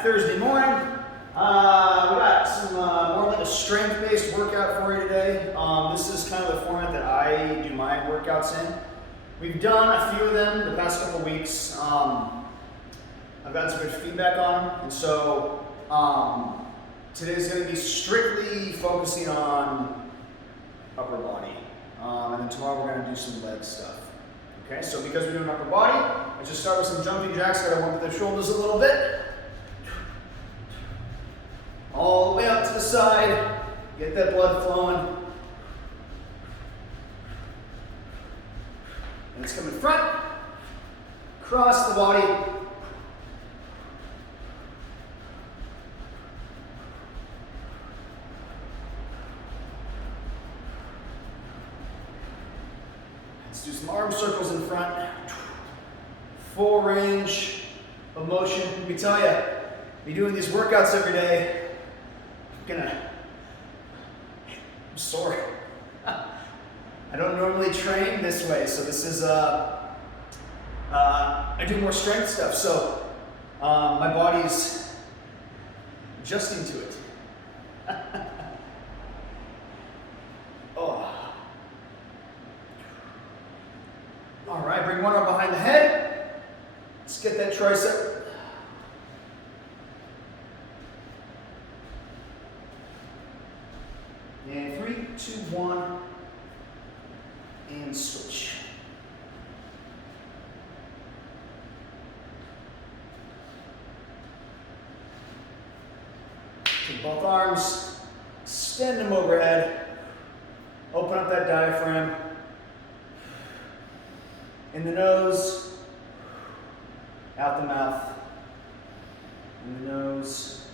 back Thursday morning. We got some more like a strength-based workout for you today. This is kind of the format that I do my workouts in. We've done a few of them the past couple weeks. I've gotten some good feedback on them, and so today's going to be strictly focusing on upper body, and then tomorrow we're going to do some leg stuff. Okay, so because we're doing upper body, let's just start with some jumping jacks. Got to warm up the shoulders a little bit. All the way up to the side. Get that blood flowing. And let's come in front. Cross the body. Let's do some arm circles in front. Full range of motion. Let me tell you, be doing these workouts every day. I'm sore. I don't normally train this way, so this is I do more strength stuff, so my body's adjusting to it. Oh. All right, bring one arm behind the head. Let's get that tricep. And 3, 2, 1, and switch. Take both arms, extend them overhead, open up that diaphragm. In the nose, out the mouth. In the nose,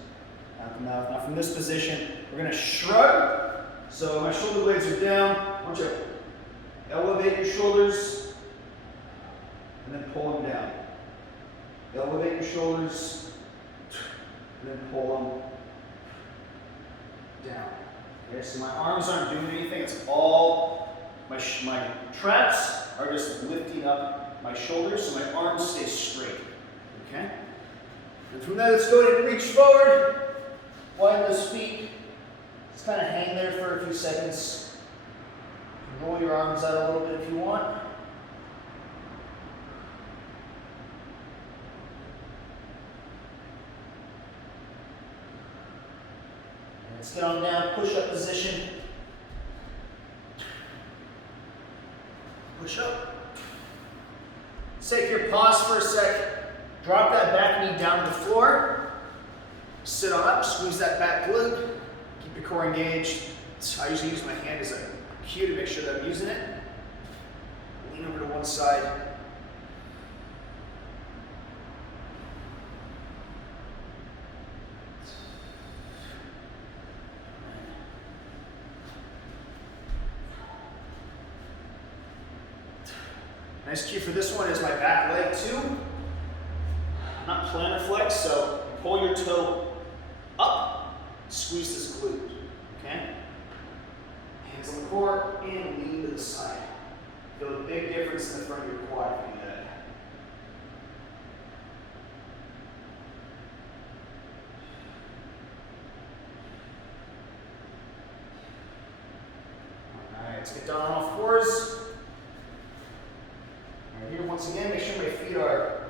out the mouth. Now from this position, we're going to shrug. So my shoulder blades are down. I want you to elevate your shoulders and then pull them down. Elevate your shoulders and then pull them down. Okay, so my arms aren't doing anything. It's all, my traps are just lifting up my shoulders so my arms stay straight. Okay? And from there, let's go ahead and reach forward. Widen those feet. Just kind of hang there for a few seconds. Roll your arms out a little bit if you want. And let's get on down, push-up position. Push up. Take your pause for a sec. Drop that back knee down to the floor. Sit on up, squeeze that back glute. Keep your core engaged. I usually use my hand as a cue to make sure that I'm using it. Lean over to one side. Nice cue for this one is my back leg too. I'm not plantar flex, so pull your toe up, squeeze this glute. Okay? Hands on the core and lean to the side. Feel a big difference in the front of your quad if you do that. Alright, let's get down on all fours. Alright, here once again, make sure my feet are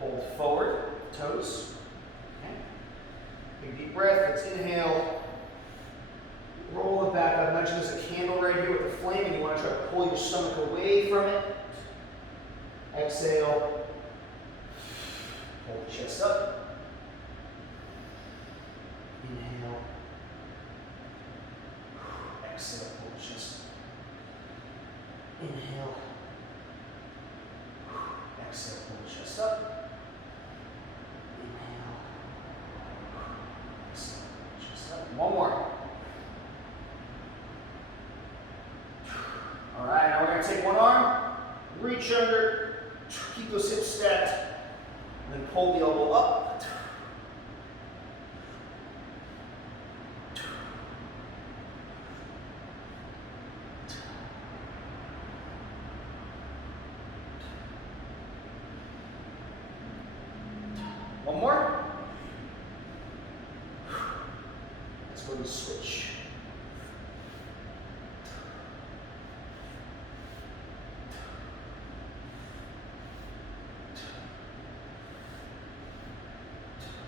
pulled forward, toes. Okay. Big deep breath, let's inhale. Roll it back. I've mentioned there's a candle right here with a flame, and you want to try to pull your stomach away from it. Exhale. Pull the chest up. Inhale. Exhale. Pull the chest up. Inhale. Exhale. Pull the chest up. Inhale. Exhale. Pull the chest up. One more. All right, now we're going to take one arm, reach under, keep those hips stacked, and then pull the elbow up. One more. go to switch.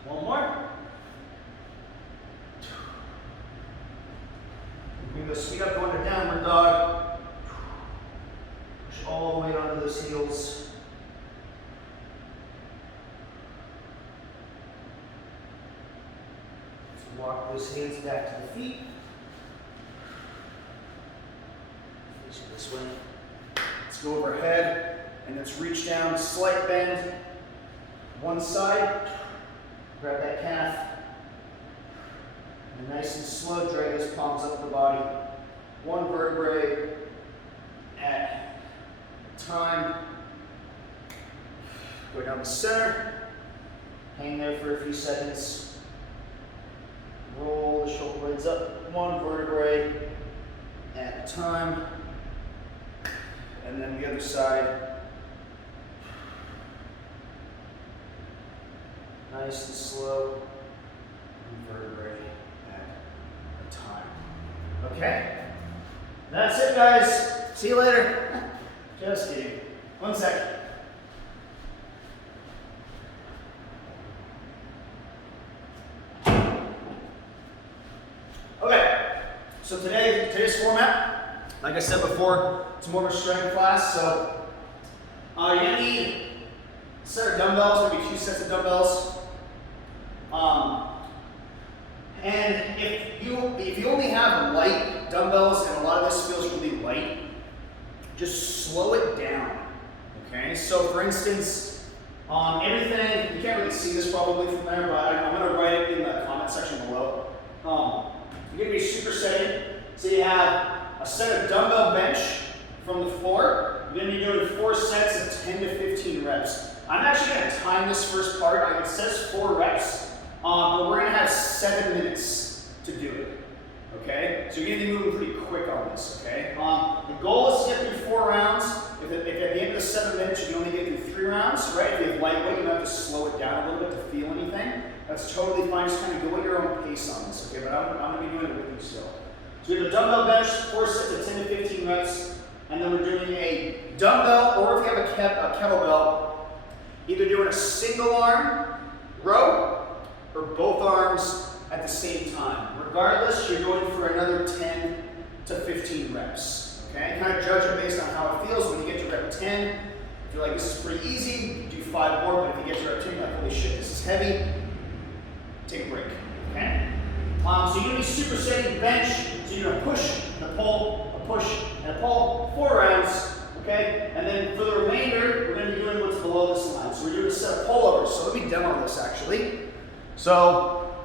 One more. We're going to speed up going to downward dog. Push all the way onto those heels. So walk those hands back to the feet. Face it this way. Let's go overhead and let's reach down, slight bend. One side. Grab that calf. And nice and slow, drag those palms up the body. One vertebrae at a time. Go down the center. Hang there for a few seconds. Roll the shoulder blades up. One vertebrae at a time. And then the other side. Nice and slow. Vertebrae at a time. Okay? That's it, guys. See you later. Just kidding. 1 second. Okay. So today's format, like I said before, it's more of a strength class. So you're gonna need a set of dumbbells, maybe 2 sets of dumbbells. And if you only have light dumbbells, and a lot of this feels really light, just slow it down. Okay. So for instance, everything, you can't really see this probably from there, but I'm going to write it in the comment section below. You're going to be supersetting. So you have a set of dumbbell bench from the floor. You're going to be doing 4 sets of 10 to 15 reps. I'm actually going to time this first part. It says 4 reps. But we're going to have 7 minutes to do it, okay? So you're going to be moving pretty quick on this, okay? The goal is to get through 4 rounds. If at the end of the 7 minutes you can only get through 3 rounds, right? If you have lightweight, you don't have to slow it down a little bit to feel anything. That's totally fine. Just kind of go at your own pace on this, okay? But I'm going to be doing it with you still. So we have a dumbbell bench, 4 sets of 10 to 15 reps, and then we're doing a dumbbell, or if you have a kettlebell, either doing a single arm row, or both arms at the same time. Regardless, you're going for another 10 to 15 reps. Okay? Kind of judge it based on how it feels. When you get to rep 10, if you're like, this is pretty easy, do 5 more, but if you get to rep 10, you're like, holy shit, this is heavy, take a break. Okay? So you're going to be supersetting bench. So you're going to push and a pull, a push and a pull, 4 rounds. Okay? And then for the remainder, we're going to be doing what's below this line. So we're doing a set of pullovers. So let me demo this actually. So,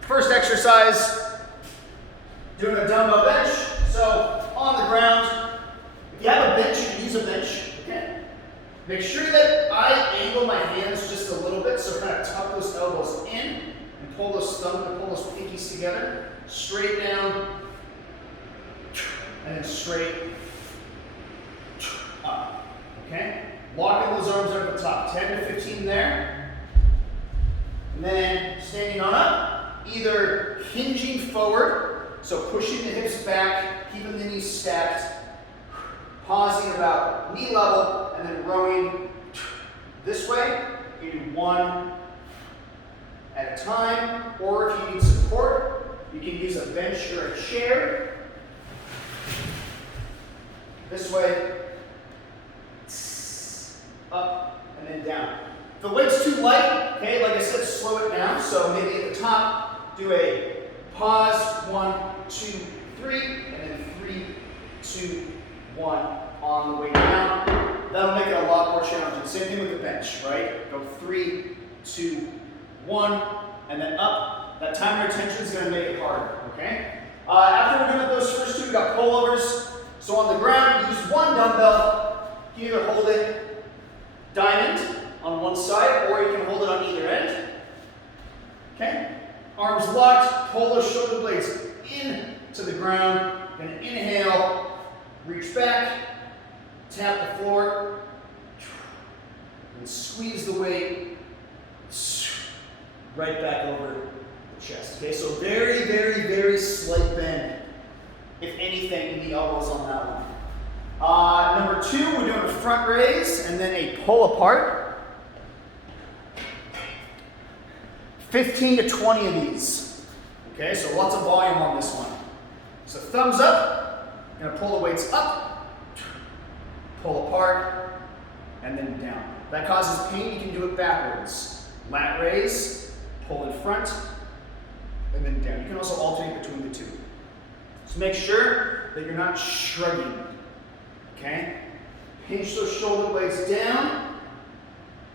first exercise, doing a dumbbell bench. So, on the ground, if you have a bench, you can use a bench. Okay. Make sure that I angle my hands just a little bit, so kind of tuck those elbows in and pull those thumbs and pull those pinkies together. Straight down, and then straight up. Okay. Locking those arms up at the top. 10 to 15 there. And then standing on up, either hinging forward, so pushing the hips back, keeping the knees stacked, pausing about knee level, and then rowing this way. You do 1 at a time, or if you need support, you can use a bench or a chair. This way, up and then down. If the weight's too light, okay, like I said, slow it down. So maybe at the top, do a pause, 1, 2, 3, and then 3, 2, 1 on the way down. That'll make it a lot more challenging. Same thing with the bench, right? Go 3, 2, 1, and then up. That time retention is going to make it harder, okay? After we're done with those first 2, we got pullovers. So on the ground, use 1 dumbbell. You can either hold it diamond on one side, or you can hold it on either end. Okay? Arms locked, pull those shoulder blades in to the ground. Then inhale, reach back, tap the floor, and squeeze the weight right back over the chest. Okay, so very, very, very slight bend, if anything, in the elbows on that one. Number 2, we're doing a front raise and then a pull apart. 15 to 20 of these. Okay, so lots of volume on this one. So thumbs up, gonna pull the weights up, pull apart, and then down. That causes pain, you can do it backwards. Lat raise, pull in front, and then down. You can also alternate between the two. So make sure that you're not shrugging, okay? Pinch those shoulder blades down,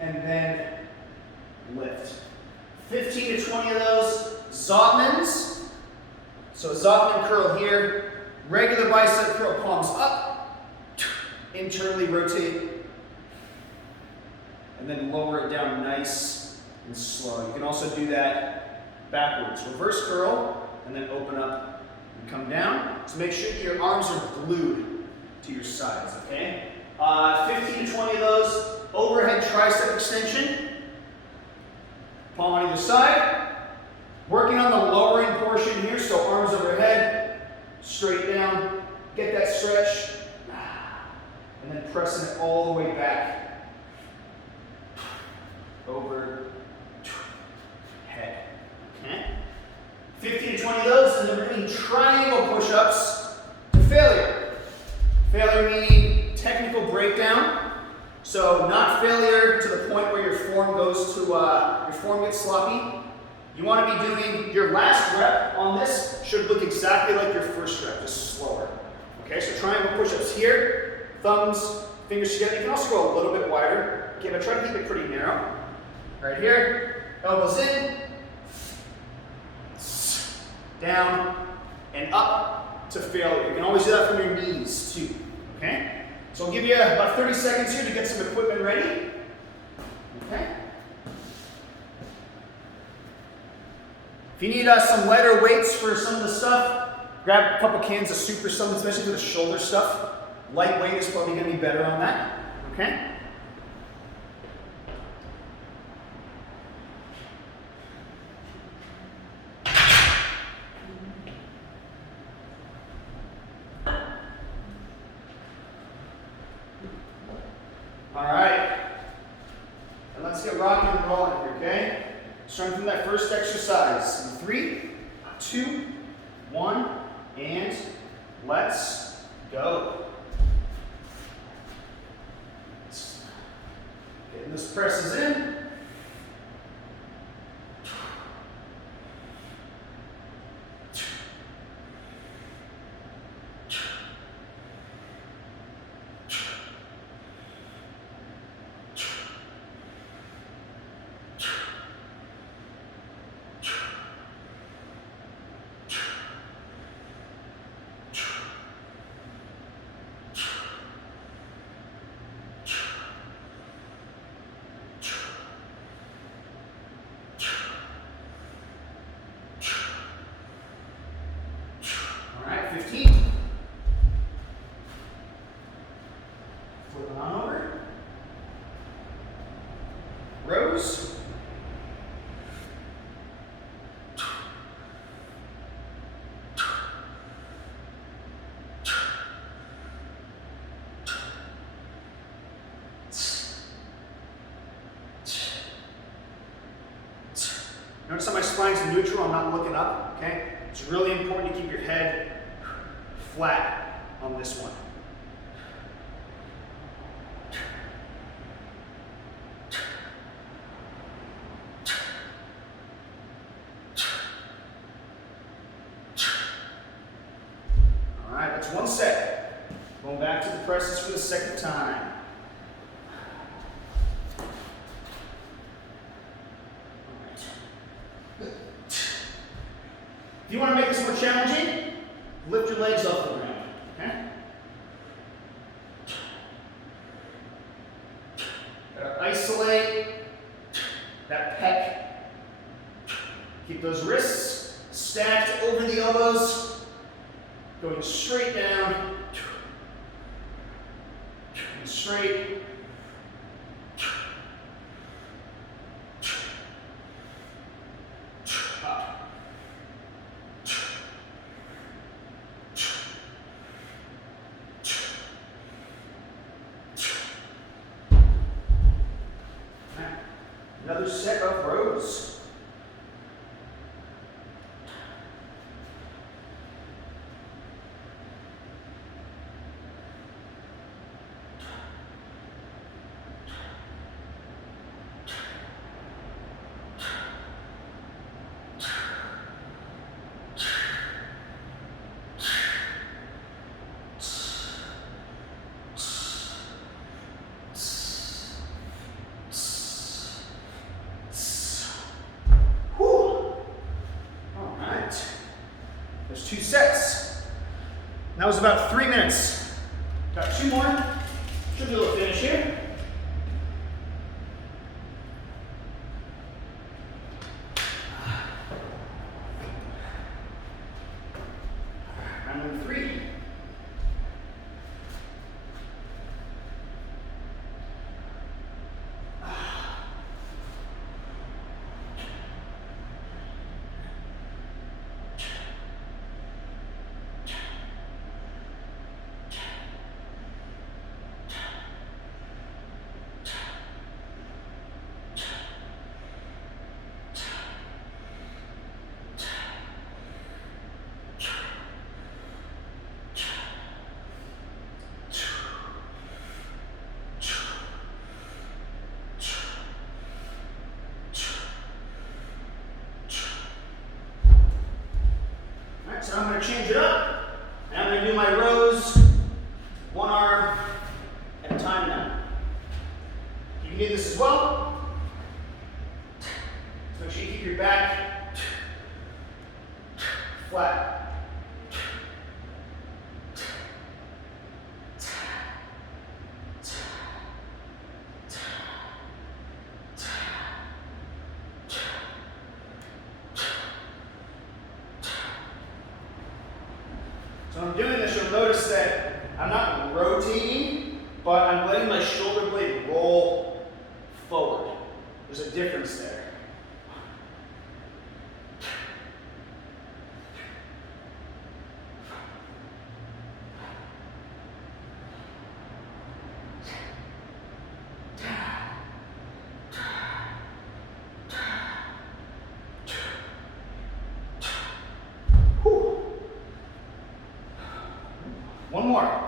and then lift. 15 to 20 of those Zottmans. So Zottman curl here, regular bicep curl, palms up, internally rotate, and then lower it down nice and slow. You can also do that backwards. Reverse curl, and then open up and come down. So make sure your arms are glued to your sides, okay? 15 to 20 of those. Overhead tricep extension. Palm on either side. Working on the lowering portion here, so arms overhead, straight down. Get that stretch. And then pressing it all the way back. Over. Head. Okay? 15 to 20 of those, and then we're doing triangle push-ups to failure. Failure meaning technical breakdown. So not failure to the point where your form goes to, your form gets sloppy. You want to be doing your last rep on this should look exactly like your first rep, just slower. Okay, so triangle push-ups here, thumbs, fingers together. You can also go a little bit wider. Okay, but try to keep it pretty narrow. Right here, elbows in, down, and up to failure. You can always do that from your knees too, okay? So I'll give you about 30 seconds here to get some equipment ready, okay? If you need some lighter weights for some of the stuff, grab a couple cans of Superset, especially for the shoulder stuff. Lightweight is probably going to be better on that, okay? All right, and let's get rocking and rolling here, okay? Starting from that first exercise. In 3, 2, 1, and let's go. Getting those presses in. All right, 15. Flipping on over. Rows. Notice how my spine's neutral, I'm not looking up, okay? It's really important to keep your head flat on this one. All right, that's one set. Going back to the presses for the second time. If you want to make this more challenging, lift your legs off the ground, okay? Gotta isolate that pec. Keep those wrists stacked over the elbows, going straight down, and straight. Up. Another set of rows. There's 2 sets. That was about 3 minutes. Got 2 more. Should be able to finish here. Round number 3. So I'm going to change it up, and I'm going to do my rows, 1 arm at a time now. You can do this as well. So make sure you keep your back flat. So when I'm doing this, you'll notice that I'm not rotating, but I'm letting my shoulder blade roll forward. There's a difference there. One more.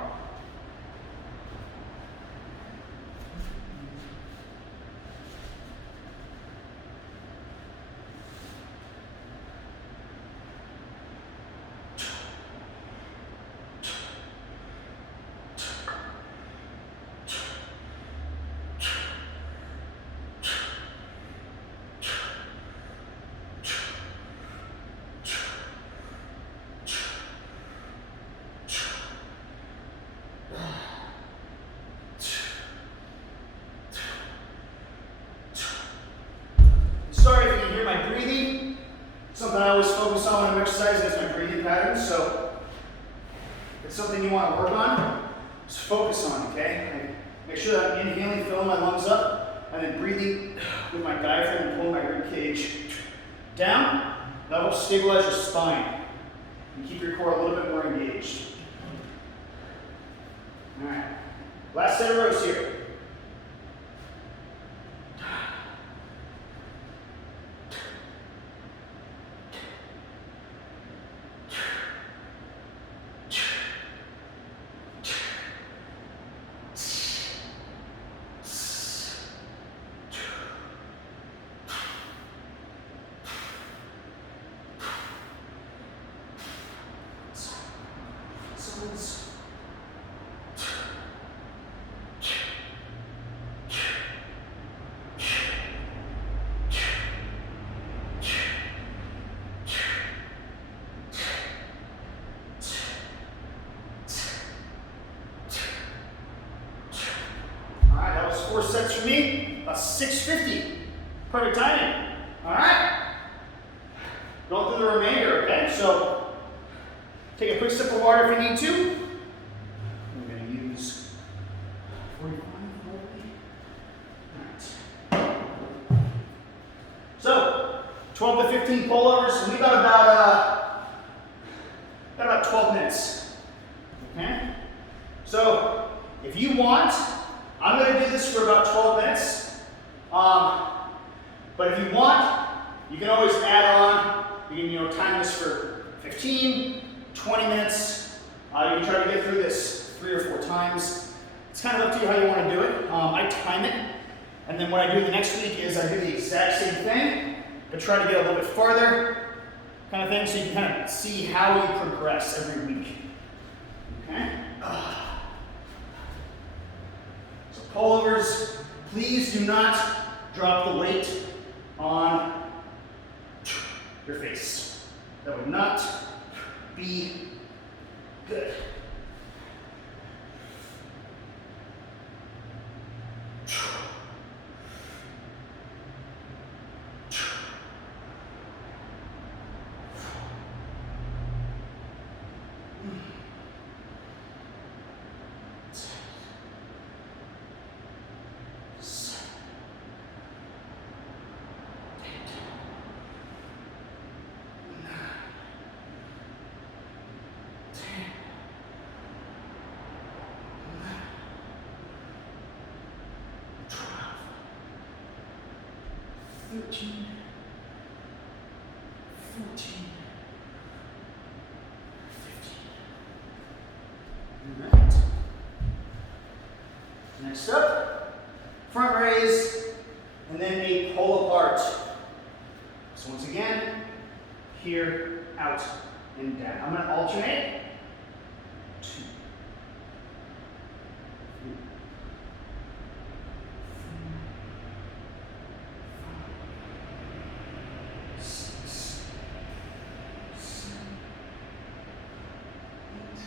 Sorry if you can hear my breathing. Something I always focus on when I'm exercising is my breathing patterns. So if it's something you want to work on, just focus on, okay? Make sure that I'm inhaling, filling my lungs up, and then breathing with my diaphragm and pulling my rib cage down. That helps stabilize your spine and keep your core a little bit more engaged. All right, last set of rows here. Alright, that was 4 sets for me. About 650. Perfect timing. Alright. Going through the remainder, okay? So take a quick sip of water if you need to. I'm going to use 45 probably. Alright. So 12 to 15 pullovers, and we got about 12 minutes. Okay? So if you want, I'm going to do this for about 12 minutes. But if you want, you can always add on. You can time this for 15, 20 minutes. You can try to get through this 3 or 4 times. It's kind of up to you how you want to do it. I time it, and then what I do the next week is I do the exact same thing, but try to get a little bit farther, kind of thing, so you can kind of see how you progress every week. Okay? So pullovers, please do not drop the weight on your face. That would not be good. Thirteen, 14, 15. All right. Next up, front raise, and then a pull apart. So once again, here, out, and down. I'm going to alternate. 2, 3, 6, 7, 8,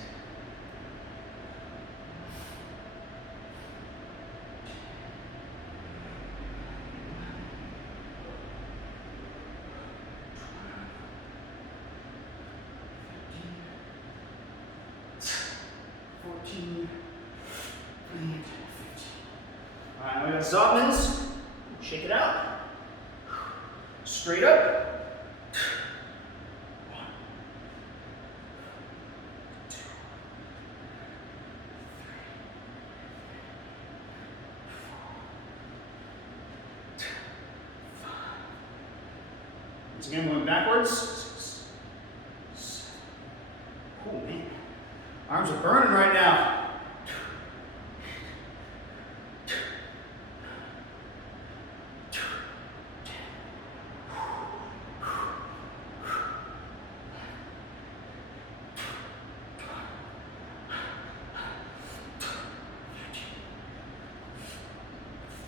14, and 15. All right, now we got Zottmans. Shake it out. Straight up. 1, 2, 3, 4, 5. Once again, going backwards. 6, 7. Oh man, arms are burning right now.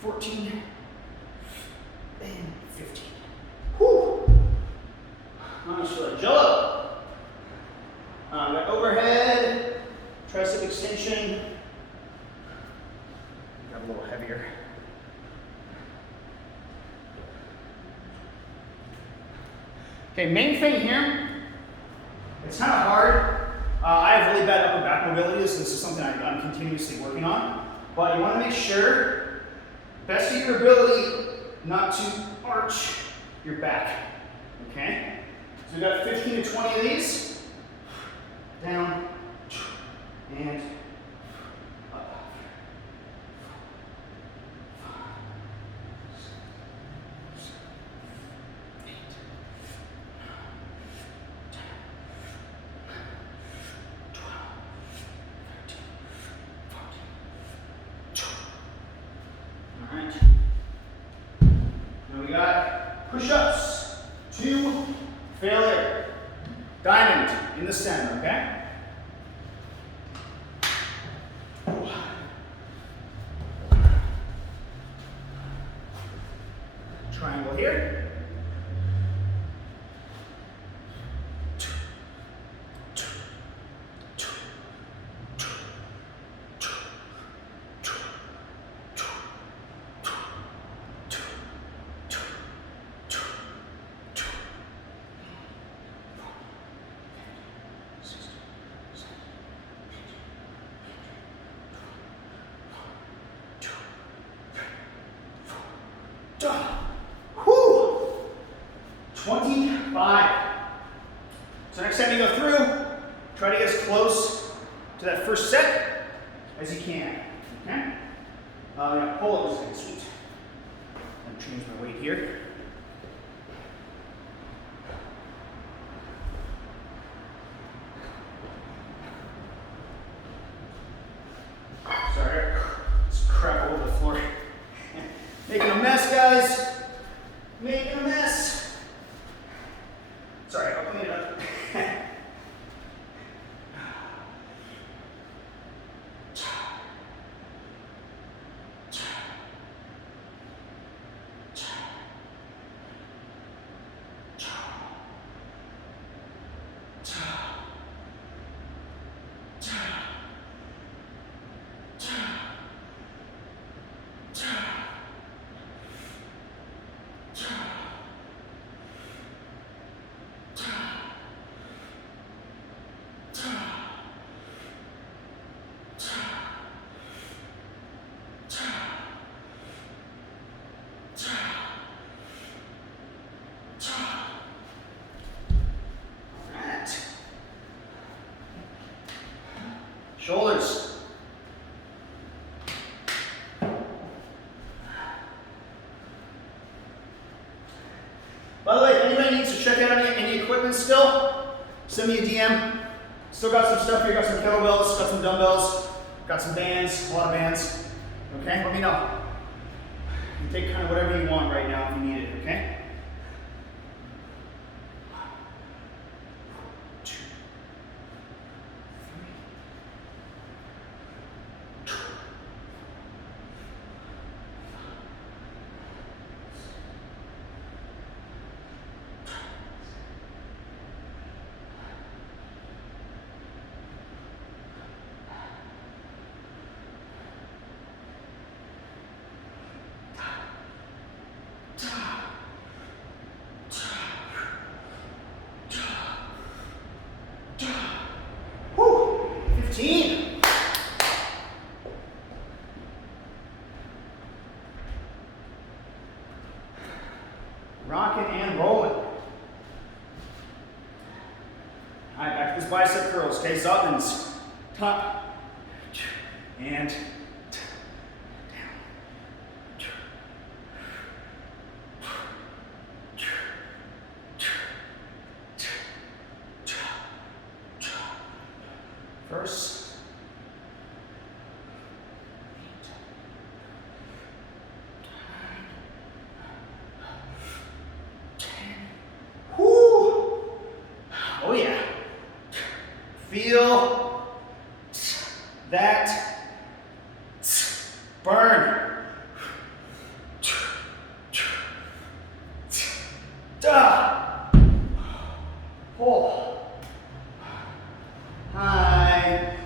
14 and 15. Whew. Nice for the jello. We got overhead, tricep extension. Got a little heavier. Okay, main thing here, it's kind of hard. I have really bad upper back mobility, so this is something I'm continuously working on. But you want to make sure, best of your ability, not to arch your back. Okay? So we've got 15 to 20 of these. Down and up. 5, 6, 7, 8, 9, 10, 12, 13, 14, 12. All right. Now we got push-ups to failure. Diamond in the center, okay? Triangle here. Whew. 25. So next time you go through, try to get as close to that first set as you can. Okay? We got pullovers next week. I'm gonna change my weight here. anybody needs to check out any equipment still, send me a DM. Still got some stuff here, got some kettlebells, got some dumbbells, got some bands, a lot of bands. Okay, let me know. You can take kind of whatever you want right now if you need it, okay? Woo! 15. Rocking and rolling. All right, back to this bicep curls. Okay, Zottman's top and down. First. 10. Whoo! Oh yeah. Feel that burn. Pull. Hi.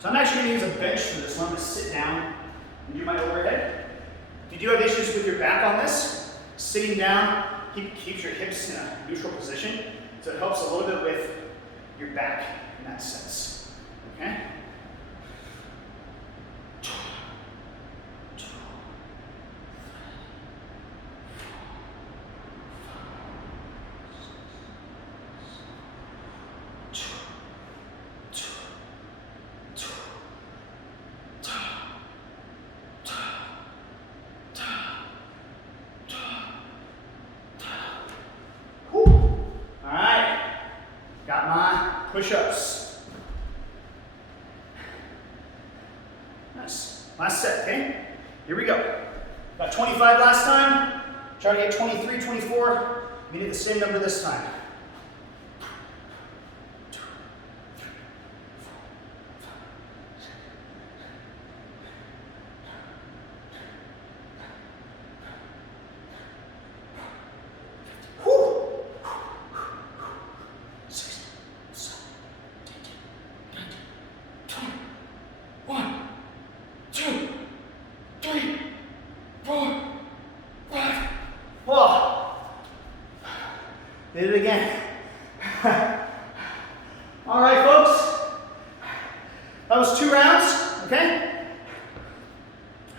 So I'm actually going to use a bench for this one. I'm going to sit down and do my overhead. If you do have issues with your back on this, sitting down keeps your hips in a neutral position, so it helps a little bit with your back in that sense. Okay? Got my push-ups. Nice. Last set, okay? Here we go. Got 25 last time. Try to get 23, 24. We need the same number this time. Did it again. All right, folks. That was 2 rounds, okay?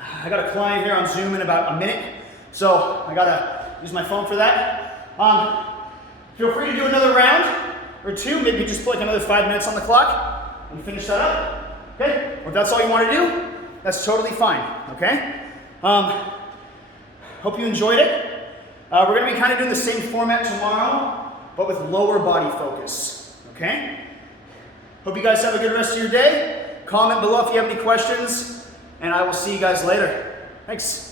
I got a client here on Zoom in about a minute, so I gotta use my phone for that. Feel free to do another round or 2, maybe just put like another 5 minutes on the clock and finish that up, okay? Or if that's all you want to do, that's totally fine, okay? Hope you enjoyed it. We're going to be kind of doing the same format tomorrow, but with lower body focus, okay? Hope you guys have a good rest of your day. Comment below if you have any questions, and I will see you guys later. Thanks.